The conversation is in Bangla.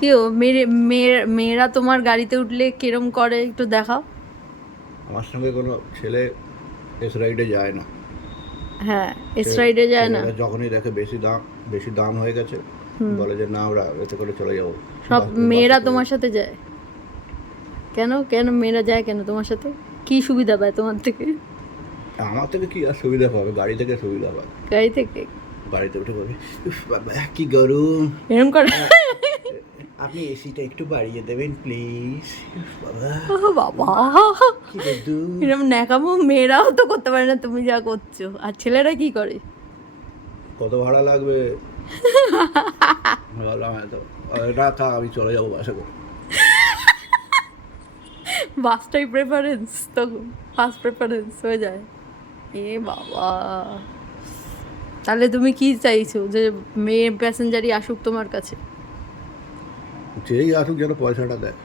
কি ও মেয়েরা তোমার গাড়িতে উঠলে কিরম করে একটু দেখাও। আমার সঙ্গে কোনো ছেলে এস রাইডে যায় না। হ্যাঁ, এস রাইডে যায় না। ছেলেরা যখনই দেখে বেশি দাম হয়ে গেছে, বলে যে না আমরা এতে করে চলে যাবো, সব বাসে মেয়েরা করে। তোমার সাথে যায়? কেন কেন মেয়েরা যায় কেন তোমার সাথে? কি সুবিধা পায় তোমার থেকে? আমার থেকে কি আর সুবিধা পাবে, গাড়ি থেকে সুবিধা পাবে। গাড়ি থেকে? গাড়িতে উঠে বলবে, "উফ বাবা কি গরম, এরম করে? আপনি এসিটা একটু বাড়িয়ে দেবেন প্লিজ, বাবা ও বাবা, কি রোদ্দুর।" এরম ন্যাকামো মেয়েরাও তো করতে পারে না তুমি যা করছো। আর ছেলেরা কি করে? কত ভাড়া লাগবে? আমি বললাম এত, না থাক আমি চলে যাবো বাসে করে। বাসটাই প্রেফারেন্স তো, ফার্স্ট প্রেফারেন্স হয়ে যায়। এ বাবা, তাহলে তুমি কি চাইছো, যে মেয়ে প্যাসেঞ্জারই আসুক তোমার কাছে? যেই আসুক যেন পয়সাটা দেয়।